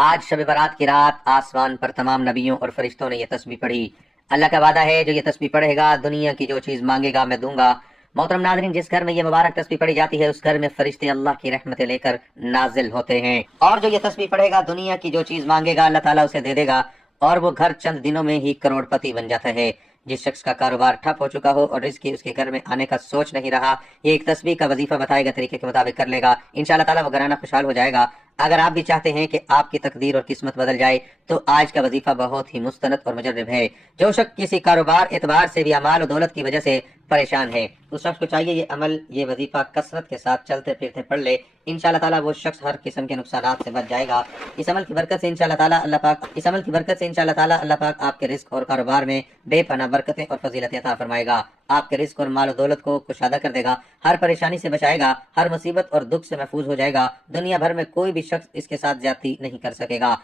آج شب برات کی رات آسمان پر تمام نبیوں اور فرشتوں نے یہ تسبیح پڑھی۔ اللہ کا وعدہ ہے جو یہ تسبیح پڑھے گا دنیا کی جو چیز مانگے گا میں دوں گا۔ محترم ناظرین، جس گھر میں یہ مبارک تسبیح پڑھی جاتی ہے اس گھر میں فرشتے اللہ کی رحمتیں لے کر نازل ہوتے ہیں، اور جو یہ تسبیح پڑھے گا دنیا کی جو چیز مانگے گا اللہ تعالیٰ اسے دے دے گا، اور وہ گھر چند دنوں میں ہی کروڑ پتی بن جاتا ہے۔ جس شخص کا کاروبار ٹھپ ہو چکا ہو اور رزق اس کے گھر میں آنے کا سوچ نہیں رہا، یہ ایک تسبیح کا وظیفہ بتائے گا، طریقے کے مطابق کر لے گا، انشاءاللہ تعالیٰ وہ گھرانہ خوشحال ہو جائے گا۔ اگر آپ بھی چاہتے ہیں کہ آپ کی تقدیر اور قسمت بدل جائے تو آج کا وظیفہ بہت ہی مستند اور مجرب ہے۔ جو شخص کسی کاروبار اعتبار سے بھی امال و دولت کی وجہ سے پریشان ہے، اس شخص کو چاہیے یہ عمل، یہ وظیفہ کثرت کے ساتھ چلتے پھرتے پڑھ لے، انشاءاللہ تعالیٰ وہ شخص ہر قسم کے نقصانات سے بچ جائے گا۔ اس عمل کی برکت سے انشاءاللہ تعالیٰ اللہ پاک آپ کے رزق اور کاروبار میں بے پناہ برکتیں اور فضیلت عطا فرمائے گا، آپ کے رزق اور مال و دولت کو کشادہ کر دے گا، ہر پریشانی سے بچائے گا، ہر مصیبت اور دکھ سے محفوظ ہو جائے گا، دنیا بھر میں کوئی بھی شخص اس کے ساتھ زیادتی نہیں کر سکے گا،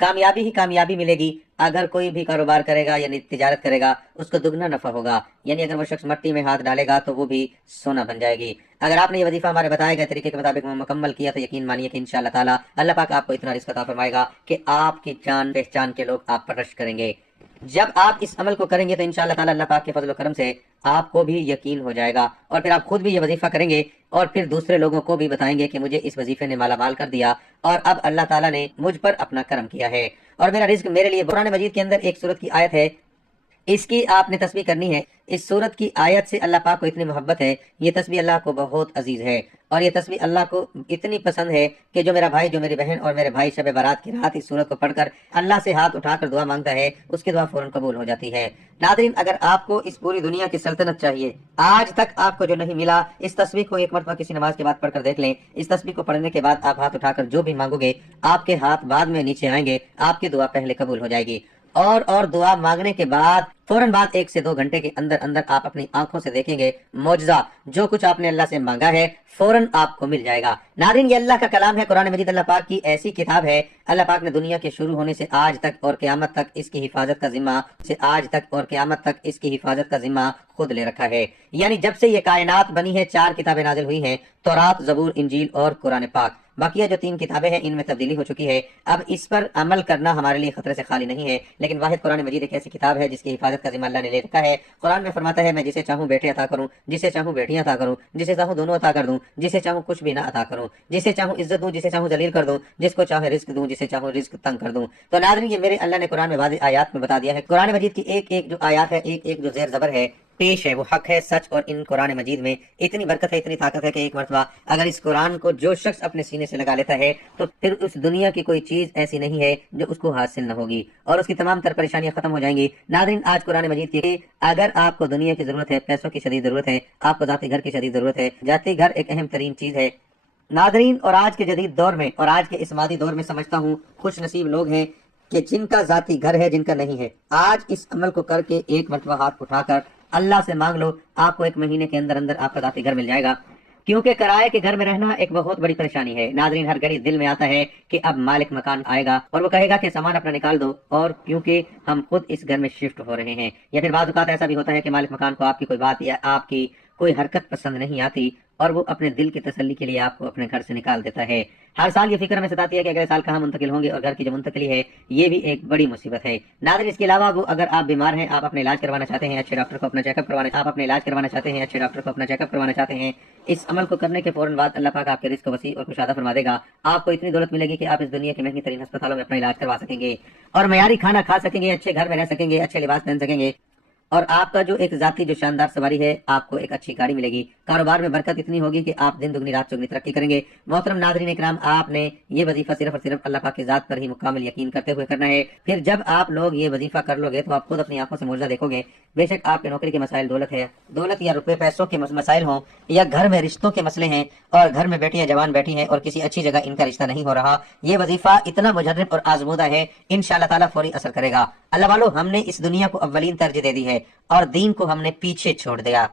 کامیابی ہی کامیابی ملے گی۔ اگر کوئی بھی کاروبار کرے گا یعنی تجارت کرے گا اس کو دگنا نفع ہوگا، یعنی اگر وہ شخص مٹی میں ہاتھ ڈالے گا تو وہ بھی سونا بن جائے گی۔ اگر آپ نے یہ وظیفہ ہمارے بتائے گئے طریقے کے مطابق مکمل کیا تو یقین مانیے کہ انشاءاللہ تعالیٰ اللہ پاک آپ کو اتنا رزق عطا فرمائے گا کہ آپ کی جان پہچان کے لوگ آپ پر رشک کریں گے۔ جب آپ اس عمل کو کریں گے تو انشاءاللہ تعالیٰ اللہ پاک کے فضل و کرم سے آپ کو بھی یقین ہو جائے گا، اور پھر آپ خود بھی یہ وظیفہ کریں گے اور پھر دوسرے لوگوں کو بھی بتائیں گے کہ مجھے اس وظیفے نے مالا مال کر دیا اور اب اللہ تعالیٰ نے مجھ پر اپنا کرم کیا ہے اور میرا رزق میرے لیے۔ قرآن مجید کے اندر ایک سورت کی آیت ہے، اس کی آپ نے تسبیح کرنی ہے۔ اس سورت کی آیت سے اللہ پاک کو اتنی محبت ہے، یہ تسبیح اللہ کو بہت عزیز ہے، اور یہ تسبیح اللہ کو اتنی پسند ہے کہ جو میرا بھائی، جو میری بہن اور میرے بھائی شب برات کی رات اس سورت کو پڑھ کر اللہ سے ہاتھ اٹھا کر دعا مانگتا ہے، اس کی دعا فوراً قبول ہو جاتی ہے۔ ناظرین، اگر آپ کو اس پوری دنیا کی سلطنت چاہیے، آج تک آپ کو جو نہیں ملا، اس تسبیح کو ایک مرتبہ کسی نماز کے بعد پڑھ کر دیکھ لیں۔ اس تسبیح کو پڑھنے کے بعد آپ ہاتھ اٹھا کر جو بھی مانگو گے آپ کے ہاتھ بعد میں نیچے آئیں گے، آپ کی دعا پہلے قبول ہو جائے گی، اور دعا مانگنے کے بعد فوراً بعد 1 سے 2 گھنٹے کے اندر اندر آپ اپنی آنکھوں سے دیکھیں گے معجزہ، جو کچھ آپ نے اللہ سے مانگا ہے فوراً آپ کو مل جائے گا۔ ناظرین، یہ اللہ کا کلام ہے، قرآن مجید اللہ پاک کی ایسی کتاب ہے، اللہ پاک نے دنیا کے شروع ہونے سے آج تک اور قیامت تک اس کی حفاظت کا ذمہ خود لے رکھا ہے۔ یعنی جب سے یہ کائنات بنی ہے 4 کتابیں نازل ہوئی ہیں، تورات، زبور، انجیل اور قرآن پاک۔ بقیہ جو 3 کتابیں ہیں ان میں تبدیلی ہو چکی ہے، اب اس پر عمل کرنا ہمارے لیے خطرے سے خالی نہیں ہے، لیکن واحد قرآن مجید ایک ایسی کتاب ہے جس کی حفاظت کا ذمہ اللہ نے لے رکھا ہے۔ قرآن میں فرماتا ہے، میں جسے چاہوں بیٹے عطا کروں، جسے چاہوں بیٹیاں عطا کروں، جسے چاہوں دونوں عطا کر دوں، جسے چاہوں کچھ بھی نہ عطا کروں، جسے چاہوں عزت دوں، جسے چاہوں ذلیل کر دوں، جس کو چاہے رزق دوں، جسے چاہوں رزق تنگ کر دوں۔ تو ناظرین، یہ میرے اللہ نے قرآن میں واضح آیات میں بتا دیا ہے۔ قرآن مجید کی ایک ایک جو آیات ہے، ایک ایک جو زیر زبر ہے، پیش ہے، وہ حق ہے، سچ، اور ان قرآن مجید میں اتنی برکت ہے، اتنی طاقت ہے کہ ایک مرتبہ اگر اس قرآن کو جو شخص اپنے سینے سے لگا لیتا ہے تو پھر اس دنیا کی کوئی چیز ایسی نہیں ہے جو اس کو حاصل نہ ہوگی، اور اس کی تمام تر پریشانیاں ختم ہو جائیں گی۔ ناظرین، آج قرآن مجید کی اگر آپ کو دنیا کی ضرورت ہے، پیسوں کی شدید ضرورت ہے، آپ کو ذاتی گھر کی شدید ضرورت ہے، ذاتی گھر ایک اہم ترین چیز ہے ناظرین، اور آج کے جدید دور میں اور آج کے اس مادی دور میں سمجھتا ہوں خوش نصیب لوگ ہیں کہ جن کا ذاتی گھر ہے، جن کا نہیں ہے۔ آج اس عمل کو کر کے ایک مرتبہ ہاتھ اٹھا کر اللہ سے مانگ لو، آپ کو 1 مہینے کے اندر اندر آپ کا ذاتی گھر مل جائے گا، کیونکہ کرائے کے گھر میں رہنا ایک بہت بڑی پریشانی ہے۔ ناظرین، ہر گھڑی دل میں آتا ہے کہ اب مالک مکان آئے گا اور وہ کہے گا کہ سامان اپنا نکال دو، اور کیونکہ ہم خود اس گھر میں شفٹ ہو رہے ہیں، یا پھر بعض اوقات ایسا بھی ہوتا ہے کہ مالک مکان کو آپ کی کوئی بات یا آپ کی کوئی حرکت پسند نہیں آتی اور وہ اپنے دل کی تسلی کے لیے آپ کو اپنے گھر سے نکال دیتا ہے۔ ہر سال یہ فکر میں ستاتی ہے کہ اگلے سال کہاں منتقل ہوں گے، اور گھر کی جو منتقلی ہے یہ بھی ایک بڑی مصیبت ہے۔ ناظرین، اس کے علاوہ وہ اگر آپ بیمار ہیں، آپ اپنے علاج کروانا چاہتے ہیں، اچھے ڈاکٹر کو اپنا چیک اپ کروانا چاہتے ہیں، اس عمل کو کرنے کے فوراً بعد اللہ پاک آپ کے رزق کو وسیع اور کشادہ فرما دے گا۔ آپ کو اتنی دولت ملے گی کہ آپ اس دنیا کے مہنگی ترین ہسپتالوں میں اپنا علاج کروا سکیں گے، اور معیاری کھانا کھا سکیں گے، اچھے گھر میں رہ سکیں گے، اچھے لباس پہن سکیں گے، اور آپ کا جو ایک ذاتی جو شاندار سواری ہے، آپ کو ایک اچھی گاڑی ملے گی۔ کاروبار میں برکت اتنی ہوگی کہ آپ دن دگنی رات چگنی ترقی کریں گے۔ محترم ناظرین اکرام، آپ نے یہ وظیفہ صرف اور صرف اللہ پاک کی ذات پر ہی مکمل یقین کرتے ہوئے کرنا ہے۔ پھر جب آپ لوگ یہ وظیفہ کر لو گے تو آپ خود اپنی آنکھوں سے معجزہ دیکھو گے۔ بے شک آپ کے نوکری کے مسائل دولت یا روپے پیسوں کے مسائل ہوں، یا گھر میں رشتوں کے مسئلے ہیں، اور گھر میں بیٹیاں جوان بیٹھی ہیں اور کسی اچھی جگہ ان کا رشتہ نہیں ہو رہا، یہ وظیفہ اتنا مجرب اور آزمودہ ہے، انشاءاللہ تعالیٰ فوری اثر کرے گا۔ اللہ والو، ہم نے اس دنیا کو اولین ترجیح دے دی ہے اور دین کو ہم نے پیچھے چھوڑ دیا۔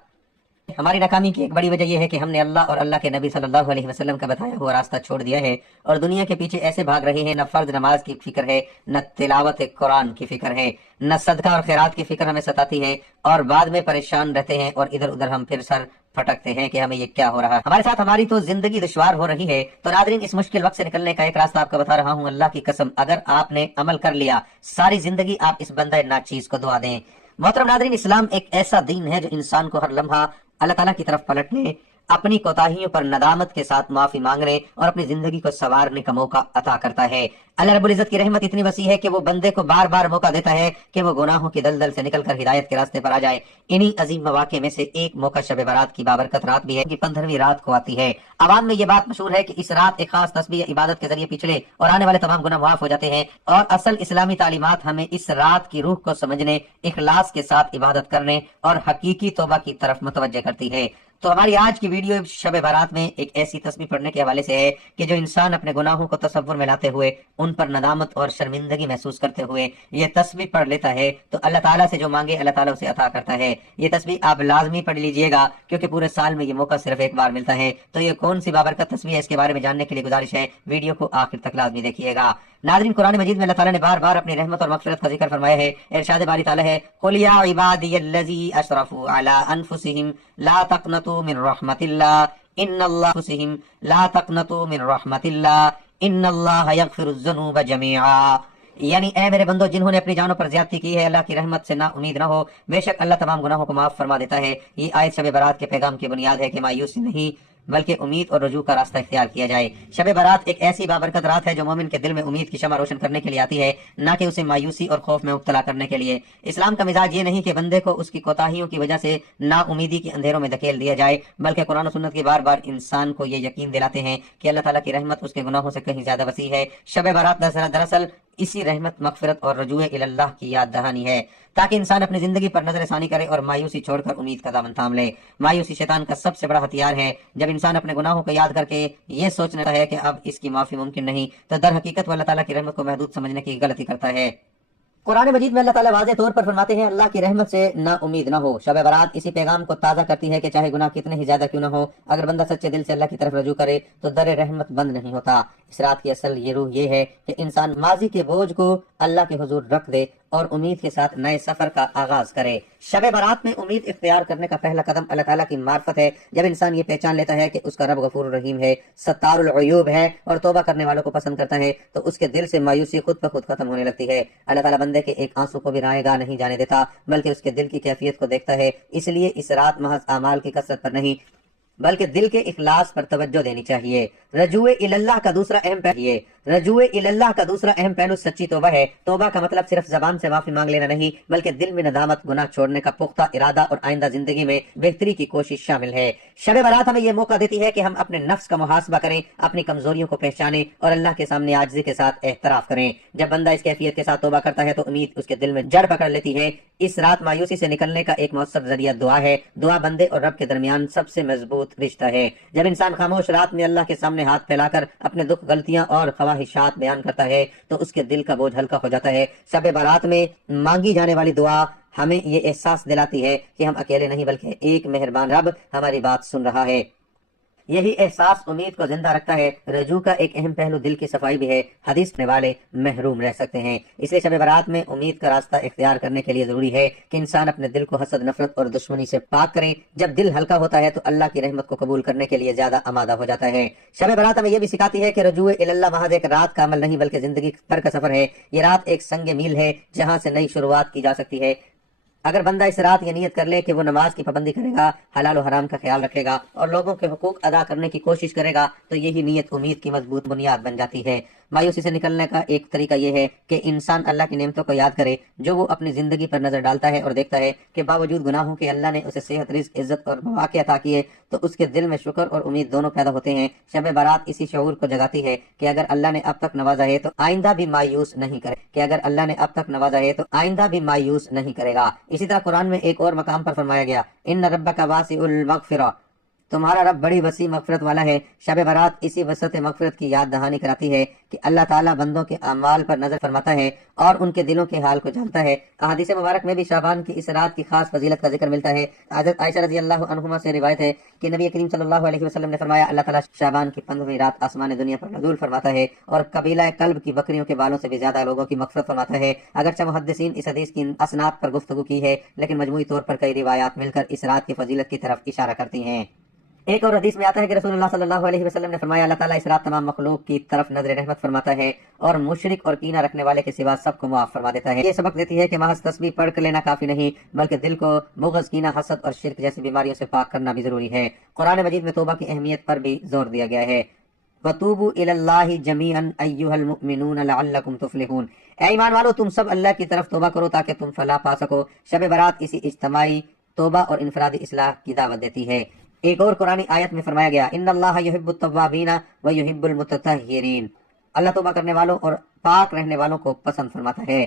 ہماری ناکامی کی ایک بڑی وجہ یہ ہے کہ ہم نے اللہ اور اللہ کے نبی صلی اللہ علیہ وسلم کا بتایا ہوا راستہ چھوڑ دیا ہے اور دنیا کے پیچھے ایسے بھاگ رہے ہیں، نہ فرض نماز کی فکر ہے، نہ تلاوت قرآن کی فکر ہے، نہ صدقہ اور خیرات کی فکر ہمیں ستاتی ہے، اور بعد میں پریشان رہتے ہیں اور ادھر ادھر ہم پھر سر پھٹکتے ہیں کہ ہمیں یہ کیا ہو رہا ہے، ہمارے ساتھ ہماری تو زندگی دشوار ہو رہی ہے۔ تو ناظرین، اس مشکل وقت سے نکلنے کا ایک راستہ آپ کو بتا رہا ہوں، اللہ کی قسم اگر آپ نے عمل کر لیا ساری زندگی آپ اس بندہ ناچیز کو دعا دیں۔ محترم ناظرین، اسلام ایک ایسا دین ہے جو انسان کو ہر لمحہ اللہ تعالیٰ کی طرف پلٹنے، اپنی کوتاہیوں پر ندامت کے ساتھ معافی مانگنے اور اپنی زندگی کو سنوارنے کا موقع عطا کرتا ہے۔ اللہ رب العزت کی رحمت اتنی وسیع ہے کہ وہ بندے کو بار بار موقع دیتا ہے کہ وہ گناہوں کی دلدل سے نکل کر ہدایت کے راستے پر آ جائے۔ انہی عظیم مواقع میں سے ایک موقع شب برات کی بابرکت رات بھی ہے کہ 15ویں رات کو آتی ہے۔ عوام میں یہ بات مشہور ہے کہ اس رات ایک خاص تسبیح یا عبادت کے ذریعے پچھلے اور آنے والے تمام گناہ معاف ہو جاتے ہیں، اور اصل اسلامی تعلیمات ہمیں اس رات کی روح کو سمجھنے، اخلاص کے ساتھ عبادت کرنے اور حقیقی توبہ کی طرف متوجہ کرتی ہے۔ تو ہماری آج کی ویڈیو شب برات میں ایک ایسی تسبیح پڑھنے کے حوالے سے ہے کہ جو انسان اپنے گناہوں کو تصور میں لاتے ہوئے ان پر ندامت اور شرمندگی محسوس کرتے ہوئے یہ تسبیح پڑھ لیتا ہے تو اللہ تعالیٰ سے جو مانگے اللہ تعالیٰ اسے عطا کرتا ہے۔ یہ تسبیح آپ لازمی پڑھ لیجئے گا کیونکہ پورے سال میں یہ موقع صرف ایک بار ملتا ہے۔ تو یہ کون سی بابرکت تسبیح ہے، اس کے بارے میں جاننے کے لیے گزارش ہے ویڈیو کو آخر تک لازمی دیکھیے گا۔ ناظرین، قرآن مجید میں اللہ تعالیٰ نے بار بار اپنی رحمت اور مغفرت کا ذکر فرمایا ہے۔ ارشاد باری تعالیٰ ہے، قُلْ يَا عِبَادِيَ الَّذِي أَسْرَفُوا عَلَىٰ أَنفُسِهِمْ لَا تَقْنَطُوا مِنْ رَحْمَةِ اللَّهِ إِنَّ اللَّهَ لَا تَقْنَطُوا مِنْ رَحْمَةِ اللَّهِ إِنَّ اللَّهَ يَغْفِرُ الذُّنُوبَ جَمِيعًا، یعنی اے میرے بندو، جنہوں نے اپنی جانوں پر زیادتی کی ہے اللہ کی رحمت سے نا امید نہ ہو، بے شک اللہ تمام گناہوں کو معاف فرما دیتا ہے۔ یہ آیت شب برات کے پیغام کی بنیاد ہے کہ مایوسی نہیں بلکہ امید اور رجوع کا راستہ اختیار کیا جائے۔ شب برات ایک ایسی بابرکت رات ہے جو مومن کے دل میں امید کی شمع روشن کرنے کے لیے آتی ہے، نہ کہ اسے مایوسی اور خوف میں مبتلا کرنے کے لیے۔ اسلام کا مزاج یہ نہیں کہ بندے کو اس کی کوتاہیوں کی وجہ سے نا امیدی کے اندھیروں میں دھکیل دیا جائے، بلکہ قرآن و سنت کے بار بار انسان کو یہ یقین دلاتے ہیں کہ اللہ تعالیٰ کی رحمت اس کے گناہوں سے کہیں زیادہ وسیع ہے۔ شب برات دراصل اسی رحمت، مغفرت اور رجوع اللہ کی یاد دہانی ہے تاکہ انسان اپنی زندگی پر نظر ثانی کرے اور مایوسی چھوڑ کر امید کا دامن تھام لے۔ مایوسی شیطان کا سب سے بڑا ہتھیار ہے۔ جب انسان اپنے گناہوں کو یاد کر کے یہ سوچتا ہے کہ اب اس کی معافی ممکن نہیں، تو در حقیقت وہ اللہ تعالیٰ کی رحمت کو محدود سمجھنے کی غلطی کرتا ہے۔ قرآن مجید میں اللہ تعالیٰ واضح طور پر فرماتے ہیں، اللہ کی رحمت سے نا امید نہ ہو۔ شب برات اسی پیغام کو تازہ کرتی ہے کہ چاہے گناہ کتنے ہی زیادہ کیوں نہ ہو، اگر بندہ سچے دل سے اللہ کی طرف رجوع کرے تو در رحمت بند نہیں ہوتا۔ اس رات کی اصل یہ روح یہ ہے کہ انسان ماضی کے بوجھ کو اللہ کے حضور رکھ دے اور امید کے ساتھ نئے سفر کا آغاز کرے۔ شب برات میں امید اختیار کرنے کا پہلا قدم اللہ تعالیٰ کی معرفت ہے۔ جب انسان یہ پہچان لیتا ہے کہ اس کا رب غفور الرحیم ہے، ستار العیوب ہے اور توبہ کرنے والوں کو پسند کرتا ہے، تو اس کے دل سے مایوسی خود بخود ختم ہونے لگتی ہے۔ اللہ تعالیٰ بندے کے ایک آنسو کو بھی رائے گاہ نہیں جانے دیتا، بلکہ اس کے دل کی کیفیت کو دیکھتا ہے۔ اس لیے اس رات محض اعمال کی کثرت پر نہیں بلکہ دل کے اخلاص پر توجہ دینی چاہیے۔ رجوع اللہ کا دوسرا اہم پہلو سچی توبہ ہے۔ توبہ کا مطلب صرف زبان سے معافی مانگ لینا نہیں بلکہ دل میں ندامت، گناہ چھوڑنے کا پختہ ارادہ اور آئندہ زندگی میں بہتری کی کوشش شامل ہے۔ شب برات ہمیں یہ موقع دیتی ہے کہ ہم اپنے نفس کا محاسبہ کریں، اپنی کمزوریوں کو پہچانیں اور اللہ کے سامنے عاجزی کے ساتھ اعتراف کریں۔ جب بندہ اس کیفیت کے ساتھ توبہ کرتا ہے تو امید اس کے دل میں جڑ پکڑ لیتی ہے۔ اس رات مایوسی سے نکلنے کا ایک مؤثر ذریعہ دعا ہے۔ دعا بندے اور رب کے درمیان سب سے مضبوط رشتہ ہے۔ جب انسان خاموش رات میں اللہ کے سامنے ہاتھ پھیلا کر اپنے دکھ، غلطیاں اور خواہشات بیان کرتا ہے تو اس کے دل کا بوجھ ہلکا ہو جاتا ہے۔ شب برات میں مانگی جانے والی دعا ہمیں یہ احساس دلاتی ہے کہ ہم اکیلے نہیں بلکہ ایک مہربان رب ہماری بات سن رہا ہے۔ یہی احساس امید کو زندہ رکھتا ہے۔ رجوع کا ایک اہم پہلو دل کی صفائی بھی ہے۔ حدیث پڑھنے والے محروم رہ سکتے ہیں، اس لیے شب برات میں امید کا راستہ اختیار کرنے کے لیے ضروری ہے کہ انسان اپنے دل کو حسد، نفرت اور دشمنی سے پاک کرے۔ جب دل ہلکا ہوتا ہے تو اللہ کی رحمت کو قبول کرنے کے لیے زیادہ آمادہ ہو جاتا ہے۔ شب برات ہمیں یہ بھی سکھاتی ہے کہ رجوع اللہ محض ایک رات کا عمل نہیں بلکہ زندگی بھر کا سفر ہے۔ یہ رات ایک سنگ میل ہے جہاں سے نئی شروعات کی جا سکتی ہے۔ اگر بندہ اس رات یہ نیت کر لے کہ وہ نماز کی پابندی کرے گا، حلال و حرام کا خیال رکھے گا اور لوگوں کے حقوق ادا کرنے کی کوشش کرے گا تو یہی نیت امید کی مضبوط بنیاد بن جاتی ہے۔ مایوسی سے نکلنے کا ایک طریقہ یہ ہے کہ انسان اللہ کی نعمتوں کو یاد کرے جو وہ اپنی زندگی پر نظر ڈالتا ہے اور دیکھتا ہے کہ باوجود گناہوں کے اللہ نے اسے صحت، رزق، عزت اور مواقع عطا کیے، تو اس کے دل میں شکر اور امید دونوں پیدا ہوتے ہیں۔ شب برات اسی شعور کو جگاتی ہے کہ اگر اللہ نے اب تک نوازا ہے تو آئندہ بھی مایوس نہیں کرے گا۔ اسی طرح قرآن میں ایک اور مقام پر فرمایا گیا، ان ربک واسع المغفرہ، تمہارا رب بڑی وسیع مغفرت والا ہے۔ شب برات اسی وسعت مغفرت کی یاد دہانی کراتی ہے کہ اللہ تعالیٰ بندوں کے اعمال پر نظر فرماتا ہے اور ان کے دلوں کے حال کو جانتا ہے۔ احادیث مبارک میں بھی شعبان کی اس رات کی خاص فضیلت کا ذکر ملتا ہے۔ حضرت عائشہ رضی اللہ عنہما سے روایت ہے کہ نبی کریم صلی اللہ علیہ وسلم نے فرمایا، اللہ تعالیٰ شعبان کی 15ویں رات آسمان دنیا پر نزول فرماتا ہے اور قبیلہ کلب کی بکریوں کے بالوں سے بھی زیادہ لوگوں کی مغفرت فرماتا ہے۔ اگرچہ محدثین اس حدیث کی اسناد پر گفتگو کی ہے، لیکن مجموعی طور پر کئی روایات مل کر اس رات کی فضیلت کی طرف اشارہ کرتی ہیں۔ ایک اور حدیث میں آتا ہے کہ رسول اللہ صلی اللہ علیہ وسلم نے فرمایا، اللہ تعالیٰ اس رات تمام مخلوق کی طرف نظر رحمت فرماتا ہے اور مشرک اور کینہ رکھنے والے کے سوا سب کو معاف فرما دیتا ہے۔ یہ سبق دیتی ہے کہ محض تسبیح پڑھ کر لینا کافی نہیں، بلکہ دل کو بغض، کینہ، حسد اور شرک جیسی بیماریوں سے پاک کرنا بھی ضروری ہے۔ قرآن مجید میں توبہ کی اہمیت پر بھی زور دیا گیا ہے۔ وَتُوبُوا إِلَى اللَّهِ جَمِيعًا أَيُّهَا الْمُؤْمِنُونَ لَعَلَّكُمْ تُفْلِحُونَ۔ اے ایمان والو، تم سب اللہ کی طرف توبہ کرو تاکہ تم فلاح پا سکو۔ شب برات اسی اجتماعی توبہ اور انفرادی اصلاح کی دعوت دیتی ہے۔ ایک اور قرآنی آیت میں فرمایا گیا، ان اللہ یحب التوابین ویحب المتطہرین۔ اللہ توبہ کرنے والوں اور پاک رہنے والوں کو پسند فرماتا ہے۔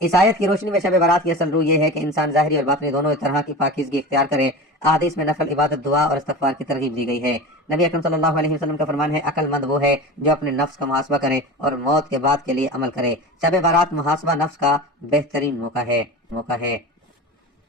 اس آیت کی روشنی میں شب برات کی اصل روح یہ ہے کہ انسان ظاہری اور باطنی دونوں طرح کی پاکیزگی اختیار کرے۔ احادیث میں نفل عبادت، دعا اور استغفار کی ترغیب دی گئی ہے۔ نبی اکرم صلی اللہ علیہ وسلم کا فرمان ہے، عقل مند وہ ہے جو اپنے نفس کا محاسبہ کرے اور موت کے بعد کے لیے عمل کرے۔ شب برات محاسبہ نفس کا بہترین موقع ہے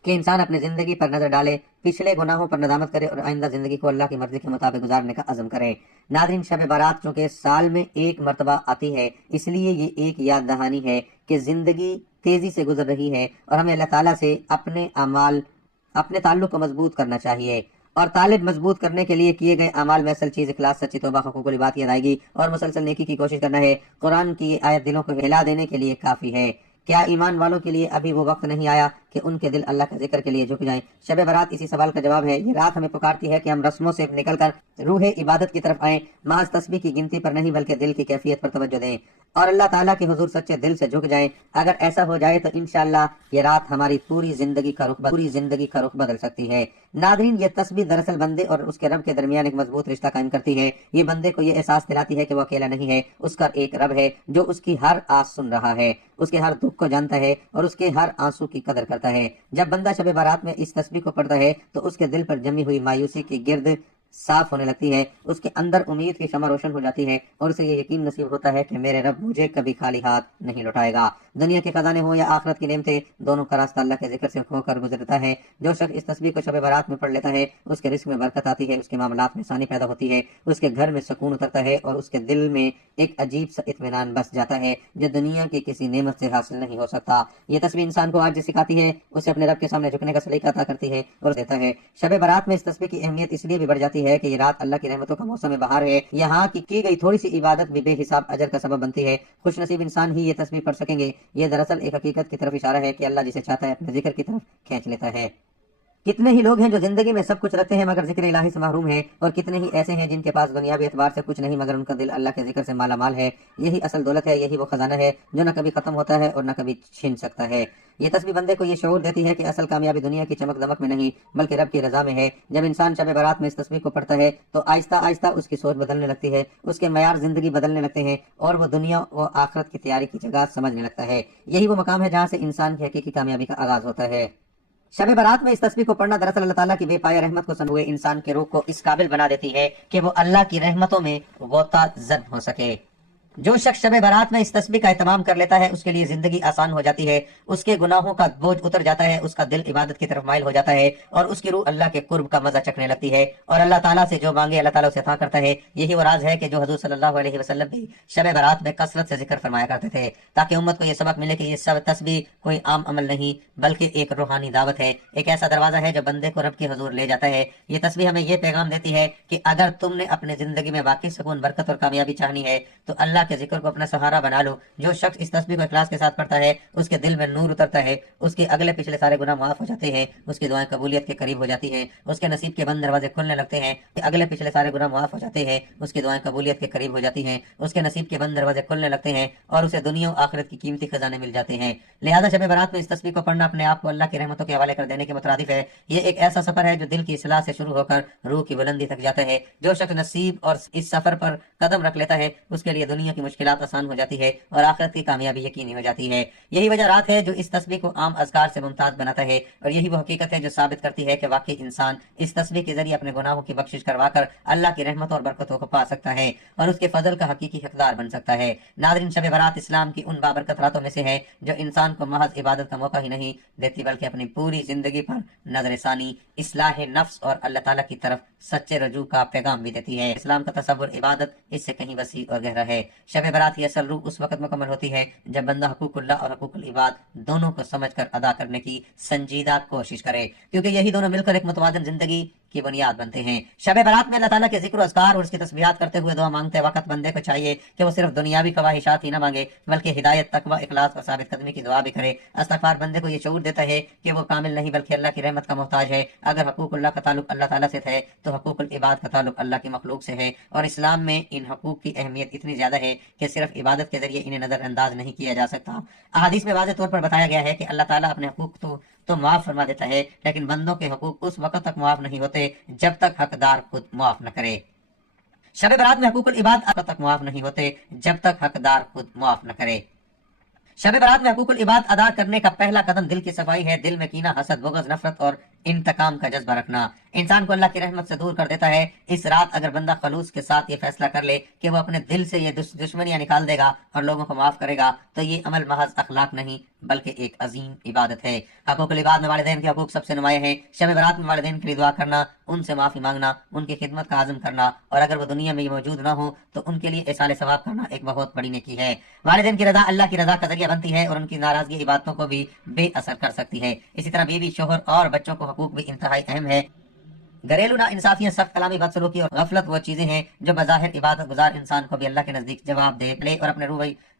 کہ انسان اپنی زندگی پر نظر ڈالے، پچھلے گناہوں پر ندامت کرے اور آئندہ زندگی کو اللہ کی مرضی کے مطابق گزارنے کا عزم کرے۔ ناظرین، شب برات چونکہ سال میں ایک مرتبہ آتی ہے، اس لیے یہ ایک یاد دہانی ہے کہ زندگی تیزی سے گزر رہی ہے اور ہمیں اللہ تعالیٰ سے اپنے تعلق کو مضبوط کرنا چاہیے، اور طالب مضبوط کرنے کے لیے کیے گئے اعمال میں اصل چیز اخلاص، سچی توبہ، حقوق العباد کی ادائیگی اور مسلسل نیکی کی کوشش کرنا ہے۔ قرآن کی یہ آیت دلوں کو ہلا دینے کے لیے کافی ہے۔ کیا ایمان والوں کے لیے ابھی وہ وقت نہیں آیا کہ ان کے دل اللہ کے ذکر کے لیے جھک جائیں؟ شب برات اسی سوال کا جواب ہے۔ یہ رات ہمیں پکارتی ہے کہ ہم رسموں سے نکل کر روح عبادت کی طرف آئیں، محض تسبیح کی گنتی پر نہیں بلکہ دل کی کیفیت پر توجہ دیں اور اللہ تعالیٰ کے حضور سچے دل سے جھک جائیں۔ اگر ایسا ہو جائے تو انشاءاللہ یہ رات ہماری پوری زندگی کا رخ بدل سکتی ہے۔ ناظرین، یہ تسبیح دراصل بندے اور اس کے رب کے درمیان ایک مضبوط رشتہ قائم کرتی ہے۔ یہ بندے کو یہ احساس دلاتی ہے کہ وہ اکیلا نہیں ہے، اس کا ایک رب ہے جو اس کی ہر آس سن رہا ہے، اس کے ہر دکھ کو جانتا ہے اور اس کے ہر آنسو کی قدر کرتا ہے۔ جب بندہ شب برات میں اس تسبیح کو پڑھتا ہے تو اس کے دل پر جمی ہوئی مایوسی کی گرد صاف ہونے لگتی ہے، اس کے اندر امید کی شمع روشن ہو جاتی ہے اور اسے یہ یقین نصیب ہوتا ہے کہ میرے رب مجھے کبھی خالی ہاتھ نہیں لوٹائے گا۔ دنیا کے خزانے ہوں یا آخرت کی نعمتیں، دونوں کا راستہ اللہ کے ذکر سے ہو کر گزرتا ہے۔ جو شخص اس تسبیح کو شب برات میں پڑھ لیتا ہے، اس کے رزق میں برکت آتی ہے، اس کے معاملات میں آسانی پیدا ہوتی ہے، اس کے گھر میں سکون اترتا ہے اور اس کے دل میں ایک عجیب سا اطمینان بس جاتا ہے جو دنیا کی کسی نعمت سے حاصل نہیں ہو سکتا۔ یہ تسبیح انسان کو عاجزی سکھاتی ہے، اسے اپنے رب کے سامنے جھکنے کا سلیقہ عطا کرتی ہے اور دیتا ہے۔ شب برات میں اس تسبیح کی اہمیت اس لیے بھی بڑھ جاتی ہے کہ یہ رات اللہ کی رحمتوں کا موسم بہار ہے۔ یہاں کی گئی تھوڑی سی عبادت بھی بے حساب اجر کا سبب بنتی ہے۔ خوش نصیب انسان ہی یہ تسبیح پڑھ سکیں گے۔ یہ دراصل ایک حقیقت کی طرف اشارہ ہے کہ اللہ جسے چاہتا ہے اپنے ذکر کی طرف کھینچ لیتا ہے۔ کتنے ہی لوگ ہیں جو زندگی میں سب کچھ رکھتے ہیں مگر ذکر الہی سے محروم ہیں، اور کتنے ہی ایسے ہیں جن کے پاس دنیاوی اعتبار سے کچھ نہیں مگر ان کا دل اللہ کے ذکر سے مالا مال ہے۔ یہی اصل دولت ہے، یہی وہ خزانہ ہے جو نہ کبھی ختم ہوتا ہے اور نہ کبھی چھن سکتا ہے۔ یہ تسبیح بندے کو یہ شعور دیتی ہے کہ اصل کامیابی دنیا کی چمک دمک میں نہیں بلکہ رب کی رضا میں ہے۔ جب انسان شب برات میں اس تسبیح کو پڑھتا ہے تو آہستہ آہستہ اس کی سوچ بدلنے لگتی ہے، اس کے معیار زندگی بدلنے لگتے ہیں اور وہ دنیا و آخرت کی تیاری کی جگہ سمجھنے لگتا ہے۔ یہی وہ مقام ہے جہاں سے انسان کی حقیقی کامیابی کا آغاز ہوتا ہے۔ شب برات میں اس تسبیح کو پڑھنا دراصل اللہ تعالیٰ کی بے پایہ رحمت کو سن ہوئے انسان کے روح کو اس قابل بنا دیتی ہے کہ وہ اللہ کی رحمتوں میں غوطہ زد ہو سکے۔ جو شخص شب برات میں اس تسبیح کا اہتمام کر لیتا ہے، اس کے لیے زندگی آسان ہو جاتی ہے، اس کے گناہوں کا بوجھ اتر جاتا ہے، اس کا دل عبادت کی طرف مائل ہو جاتا ہے اور اس کی روح اللہ کے قرب کا مزہ چکھنے لگتی ہے، اور اللہ تعالیٰ سے جو مانگے اللہ تعالیٰ اسے عطا کرتا ہے۔ یہی وہ راز ہے کہ جو حضور صلی اللہ علیہ وسلم بھی شب برات میں کثرت سے ذکر فرمایا کرتے تھے، تاکہ امت کو یہ سبق ملے کہ یہ سب تسبیح کوئی عام عمل نہیں بلکہ ایک روحانی دعوت ہے، ایک ایسا دروازہ ہے جو بندے کو رب کے حضور لے جاتا ہے۔ یہ تسبیح ہمیں یہ پیغام دیتی ہے کہ اگر تم نے اپنے زندگی میں واقعی سکون، برکت اور کامیابی چاہنی ہے تو اللہ کے ذکر کو اپنا سہارا بنا لو۔ جو شخص اس تسبیح کو اخلاص کے ساتھ پڑھتا ہے، اس کے دل میں نور اترتا ہے، اس کے اگلے پچھلے سارے گناہ معاف ہو جاتے ہیں، اس کی دعائیں قبولیت کے قریب ہو جاتی ہیں، اس کے نصیب کے بند دروازے کھلنے لگتے ہیں، اگلے پچھلے سارے گناہ معاف ہو جاتے ہیں، اس کی دعائیں قبولیت کے قریب ہو جاتی ہیں، اس کے نصیب کے بند دروازے کھلنے لگتے ہیں اور اسے دنیا و آخرت کی قیمتی خزانے مل جاتے ہیں۔ لہذا شب برات میں اس تسبیح کو پڑھنا اپنے آپ کو اللہ کی رحمتوں کے حوالے کر دینے کے مترادف ہے۔ یہ ایک ایسا سفر ہے جو دل کی اصلاح سے شروع ہو کر روح کی بلندی تک جاتا ہے۔ جو شخص نصیب اور اس سفر پر قدم رکھ لیتا ہے، اس کے لیے دنیا کی مشکلات آسان ہو جاتی ہے اور آخرت کی کامیابی یقینی ہو جاتی ہے۔ یہی وجہ رات ہے جو اس تسبیح کو عام اذکار سے ممتاز بناتا ہے، اور یہی وہ حقیقت ہے جو ثابت کرتی ہے کہ واقعی انسان اس تسبیح کے ذریعے اپنے گناہوں کی بخشش کروا کر اللہ کی رحمت اور برکتوں کو پا سکتا ہے اور اس کے فضل کا حقیقی حقدار بن سکتا ہے۔ ناظرین، شب برات اسلام کی ان بابرکت راتوں میں سے ہے جو انسان کو محض عبادت کا موقع ہی نہیں دیتی بلکہ اپنی پوری زندگی پر نظر ثانی، اصلاح نفس اور اللہ تعالیٰ کی طرف سچے رجوع کا پیغام بھی دیتی ہے۔ اسلام کا تصور عبادت اس سے کہیں وسیع اور گہرا ہے۔ شب برات کی اصل روح اس وقت مکمل ہوتی ہے جب بندہ حقوق اللہ اور حقوق العباد دونوں کو سمجھ کر ادا کرنے کی سنجیدہ کوشش کرے، کیونکہ یہی دونوں مل کر ایک متوازن زندگی کی بنیاد بنتے ہیں۔ شب برات میں اللہ تعالیٰ کے ذکر و اذکار اور اس کی تسبیحات کرتے ہوئے دعا مانگتے وقت بندے کو چاہیے کہ وہ صرف دنیاوی خواہشات ہی نہ مانگے بلکہ ہدایت، تقوی، اخلاص اور ثابت قدمی کی دعا بھی کرے۔ استغفار بندے کو یہ شعور دیتا ہے کہ وہ کامل نہیں بلکہ اللہ کی رحمت کا محتاج ہے۔ اگر حقوق اللہ کا تعلق اللہ تعالیٰ سے ہے تو حقوق العباد کا تعلق اللہ کی مخلوق سے ہے، اور اسلام میں ان حقوق کی اہمیت اتنی زیادہ ہے کہ صرف عبادت کے ذریعے انہیں نظر انداز نہیں کیا جا سکتا۔ احادیث میں واضح طور پر بتایا گیا ہے کہ اللہ تعالیٰ اپنے حقوق تو معاف فرما دیتا ہے، لیکن بندوں کے حقوق اس وقت تک معاف نہیں ہوتے جب تک حقدار خود معاف نہ کرے۔ شب برات میں حقوق العباد اب تک معاف نہیں ہوتے جب تک حقدار خود معاف نہ کرے۔ شب برات میں حقوق العباد ادا کرنے کا پہلا قدم دل کی صفائی ہے۔ دل میں کینہ، حسد، بغض، نفرت اور انتقام کا جذبہ رکھنا انسان کو اللہ کی رحمت سے دور کر دیتا ہے۔ اس رات اگر بندہ خلوص کے ساتھ یہ فیصلہ کر لے کہ وہ اپنے دل سے یہ دشمنیاں نکال دے گا اور لوگوں کو معاف کرے گا تو یہ عمل محض اخلاق نہیں بلکہ ایک عظیم عبادت ہے۔ حقوق العباد میں والدین کے حقوق سب سے نمایاں ہیں۔ شب برات میں والدین کے لیے دعا کرنا، ان سے معافی مانگنا، ان کی خدمت کا عزم کرنا، اور اگر وہ دنیا میں موجود نہ ہو تو ان کے لیے ایصال ثواب کرنا ایک بہت بڑی نیکی ہے۔ والدین کی رضا اللہ کی رضا کا ذریعہ بنتی ہے اور ان کی ناراضگی عبادتوں کو بھی بے اثر کر سکتی ہے۔ اسی طرح بیوی، شوہر اور بچوں کو حقوق بھی انتہائی اہم ہے۔ گھریلو ناانصافیاں، سخت کلامی، بدسلوکی اور غفلت وہ چیزیں ہیں جو بظاہر عبادت گزار انسان کو بھی اللہ کے نزدیک جواب دے لے اور اپنے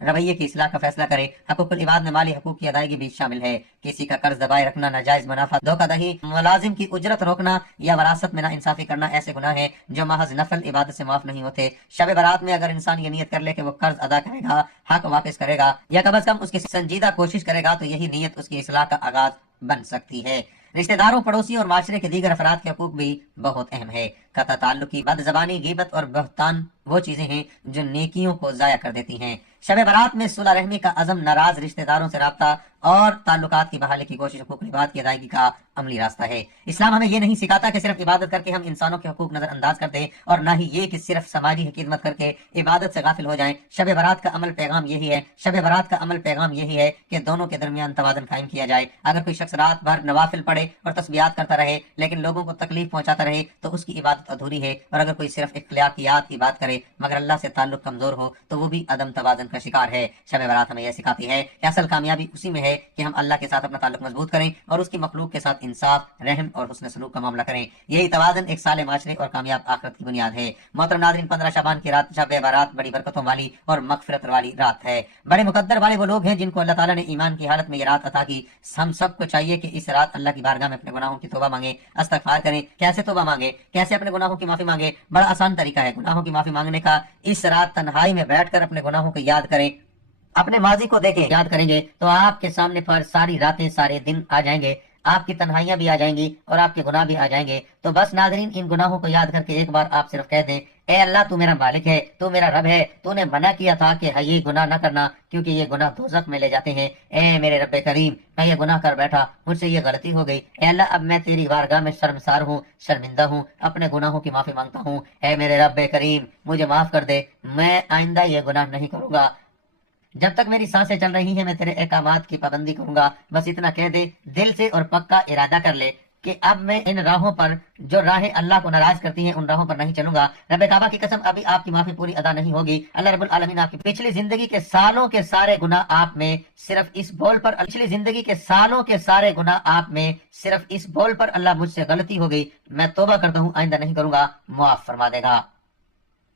رویے کی اصلاح کا فیصلہ کرے۔ حقوق العباد میں مالی حقوق کی ادائیگی بھی شامل ہے۔ کسی کا قرض دبائے رکھنا، ناجائز منافع، دھوکہ دہی، ملازم کی اجرت روکنا یا وراثت میں ناانصافی کرنا ایسے گناہ ہیں جو محض نفل عبادت سے معاف نہیں ہوتے۔ شب برات میں اگر انسان یہ نیت کر لے کہ وہ قرض ادا کرے گا، حق واپس کرے گا یا کم از کم اس کی سنجیدہ کوشش کرے گا تو یہی نیت اس کی اصلاح کا آغاز بن سکتی ہے۔ رشتہ داروں، پڑوسیوں اور معاشرے کے دیگر افراد کے حقوق بھی بہت اہم ہے۔ قطع تعلقی، بد زبانی، غیبت اور بہتان وہ چیزیں ہیں جو نیکیوں کو ضائع کر دیتی ہیں۔ شب برات میں صلح رحمی کا عزم، ناراض رشتہ داروں سے رابطہ اور تعلقات کی بحالی کی کوشش حقوق العباد کی ادائیگی کا عملی راستہ ہے۔ اسلام ہمیں یہ نہیں سکھاتا کہ صرف عبادت کر کے ہم انسانوں کے حقوق نظر انداز کر دیں، اور نہ ہی یہ کہ صرف سماجی خدمت کر کے عبادت سے غافل ہو جائیں۔ شب برات کا عمل پیغام یہی ہے کہ دونوں کے درمیان توازن قائم کیا جائے۔ اگر کوئی شخص رات بھر نوافل پڑھے اور تسبیحات کرتا رہے لیکن لوگوں کو تکلیف پہنچاتا رہے تو اس کی عبادت ادھوری ہے، اور اگر کوئی صرف اخلاقیات کی بات کرے مگر اللہ سے تعلق کمزور ہو تو وہ بھی عدم توازن کا شکار ہے۔ شب برات ہمیں یہ سکھاتی ہے کہ اصل کامیابی اسی میں ہے کہ ہم اللہ کے ساتھ اپنا تعلق مضبوط کریں اور اس کی مخلوق کے ساتھ انصاف، رحم اور حسن سلوک کا معاملہ کریں۔ یہی توازن ایک صالح معاشرے اور کامیاب آخرت کی بنیاد ہے۔ محترم ناظرین، 15 شعبان کی رات شب برات بڑی برکتوں والی اور مغفرت والی رات ہے۔ بڑے مقدر والے وہ لوگ ہیں جن کو اللہ تعالیٰ نے ایمان کی حالت میں یہ رات عطا کی۔ ہم سب کو چاہیے کہ اس رات اللہ کی بارگاہ میں اپنے گناہوں کی توبہ مانگیں، استغفار کریں۔ کیسے توبہ مانگیں، کیسے اپنے گناہوں کی معافی مانگیں؟ بڑا آسان طریقہ ہے گناہوں کی معافی مانگنے کا۔ اس رات تنہائی میں بیٹھ کر اپنے گناہوں کو یاد کریں، اپنے ماضی کو دیکھیں۔ یاد کریں گے تو آپ کے سامنے پر ساری راتیں، سارے دن آ جائیں گے، آپ کی تنہائیاں بھی آ جائیں گی اور آپ کے گناہ بھی آ جائیں گے۔ تو بس ناظرین، ان گناہوں کو یاد کر کے ایک بار آپ صرف کہہ دیں، اے اللہ تو میرا مالک ہے، تو میرا رب ہے، تو نے منع کیا تھا کہ یہ گناہ نہ کرنا کیونکہ یہ گناہ دوزخ میں لے جاتے ہیں۔ اے میرے رب کریم، میں یہ گناہ کر بیٹھا، مجھ سے یہ غلطی ہو گئی، اے اللہ اب میں تیری بارگاہ میں شرمسار ہوں، شرمندہ ہوں، اپنے گناہوں کی معافی مانگتا ہوں۔ اے میرے رب کریم، مجھے معاف کر دے، میں آئندہ یہ گناہ نہیں کروں گا، جب تک میری سانسیں چل رہی ہیں میں تیرے احکامات کی پابندی کروں گا۔ بس اتنا کہہ دے، دل سے اور پکا ارادہ کر لے کہ اب میں ان راہوں پر جو راہیں اللہ کو ناراض کرتی ہیں ان راہوں پر نہیں چلوں گا۔ رب کعبہ کی قسم، ابھی آپ کی معافی پوری ادا نہیں ہوگی۔ اللہ رب العالمین آپ کی پچھلی زندگی کے سالوں کے سارے گناہ آپ میں صرف اس بول پر اللہ مجھ سے غلطی ہو گئی، میں توبہ کرتا ہوں، آئندہ نہیں کروں گا، معاف فرما دے گا۔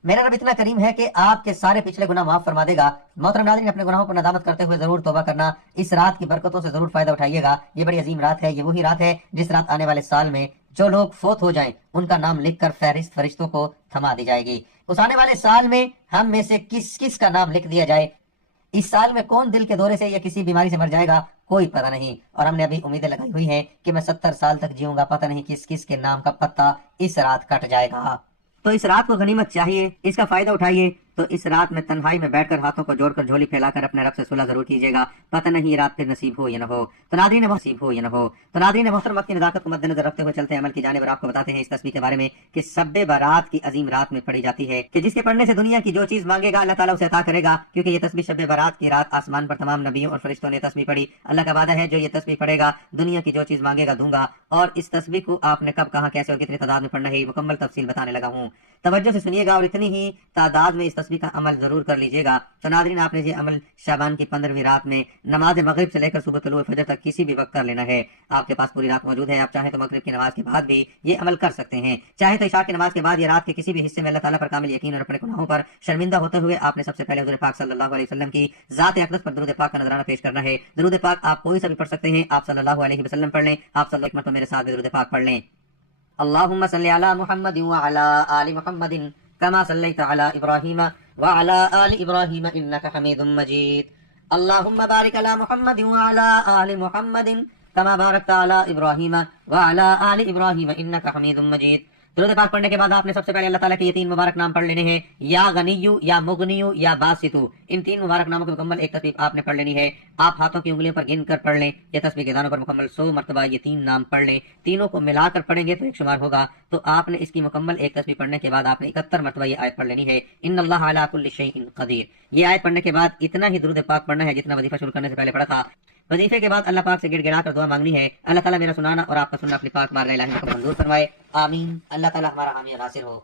میرا رب اتنا کریم ہے کہ آپ کے سارے پچھلے گناہ معاف فرما دے گا۔ محترم ناظرین، اپنے گناہوں پر ندامت کرتے ہوئے ضرور توبہ کرنا، اس رات کی برکتوں سے ضرور فائدہ اٹھائیے گا۔ یہ بڑی عظیم رات ہے، یہ وہی رات ہے جس رات آنے والے سال میں جو لوگ فوت ہو جائیں ان کا نام لکھ کر فہرست فرشتوں کو تھما دی جائے گی۔ اس آنے والے سال میں ہم میں سے کس کس کا نام لکھ دیا جائے، اس سال میں کون دل کے دورے سے یا کسی بیماری سے مر جائے گا، کوئی پتہ نہیں، اور ہم نے ابھی امیدیں لگائی ہوئی ہیں کہ میں 70 سال تک جیوں گا، پتہ نہیں کس کس کے نام کا پتہ اس رات کٹ جائے گا۔ تو اس رات کو غنیمت چاہیے، اس کا فائدہ اٹھائیے، تو اس رات میں تنہائی میں بیٹھ کر ہاتھوں کو جوڑ کر جھولی پھیلا کر اپنے رب سے صلح ضرور کیجیے گا، پتہ نہیں یہ رات پھر نصیب ہو یا نہ ہو۔ تو ناظرین محترم، وقت کی نزاکت کو مد نظر رکھتے ہوئے چلتے ہیں عمل کی جانب، اور آپ کو بتاتے ہیں اس تسبیح کے بارے میں کہ شب برات کی عظیم رات میں پڑھی جاتی ہے، کہ جس کے پڑھنے سے دنیا کی جو چیز مانگے گا اللہ تعالیٰ اسے عطا کرے گا، کیونکہ یہ تسبیح شب برات کی رات آسمان پر تمام نبیوں اور فرشتوں نے تسبیح پڑھی۔ اللہ کا وعدہ ہے جو یہ تسبیح پڑھے گا دنیا کی جو چیز مانگے گا دوں گا۔ اور اس تسبیح کو آپ نے کب، کہاں، کیسے اور کتنی تعداد میں پڑھنا ہے یہ مکمل تفصیل بتانے لگا ہوں، توجہ سے سنیے گا اور اتنی ہی تعداد میں اس تسبیح کا عمل ضرور کر لیجیے گا۔ تو ناظرین، آپ نے یہ عمل شعبان کی 15ویں رات میں نماز مغرب سے لے کر صبح طلوع فجر تک کسی بھی وقت کر لینا ہے۔ آپ کے پاس پوری رات موجود ہے، آپ چاہیں تو مغرب کی نماز کے بعد بھی یہ عمل کر سکتے ہیں، چاہے تو عشاء کی نماز کے بعد یا رات کے کسی بھی حصے میں اللہ تعالیٰ پر کامل یقین اور اپنے گناہوں پر شرمندہ ہوتے ہوئے آپ نے سب سے پہلے حضور پاک صلی اللہ علیہ وسلم کی ذات اقدس پر درود پاک کا نذرانہ پیش کرنا ہے۔ درود پاک آپ کوئی سا بھی پڑھ سکتے ہیں، آپ صلی اللہ علیہ وسلم پڑھ لیں، آپ صلی اللہ علیہ وسلم میرے ساتھ درود پاک پڑھ لیں۔ اللہم صلی علی محمد وعلی آل محمد کما صلیت علی ابراہیم وعلی آل ابراہیم انک حمید مجید۔ اللہم بارک علی محمد وعلی آل محمد کما بارکت علی ابراہیم وعلی آل ابراہیم انک حمید مجید۔ درود پاک پڑھنے کے بعد آپ نے سب سے پہلے اللہ تعالیٰ کے یہ 3 مبارک نام پڑھ لینے ہیں، یا غنیو، یا مغنیو، یا باسطو۔ ان 3 مبارک ناموں کی مکمل ایک تسبیح آپ نے پڑھ لینی ہے۔ آپ ہاتھوں کی انگلیوں پر گن کر پڑھ لیں، یہ تسبیح کے دانوں پر مکمل 100 مرتبہ یہ 3 نام پڑھ لیں، تینوں کو ملا کر پڑھیں گے تو ایک شمار ہوگا۔ تو آپ نے اس کی مکمل ایک تسبیح پڑھنے کے بعد آپ نے 71 مرتبہ یہ آیت پڑھ لینی ہے، ان اللہ علی کل شیء قدیر۔ یہ آیت پڑھنے کے بعد اتنا ہی درود پاک پڑھنا ہے جتنا وظیفہ شروع کرنے سے پہلے پڑھا تھا۔ وظیفے کے بعد اللہ پاک سے گڑ گڑا کر دعا مانگنی ہے، اللہ تعالیٰ میرا سنانا اور آپ کا سننا اپنی پاک بارگاہ الہی میں منظور فرمائے، آمین۔ اللہ تعالیٰ ہمارا حامی اور ناصر ہو۔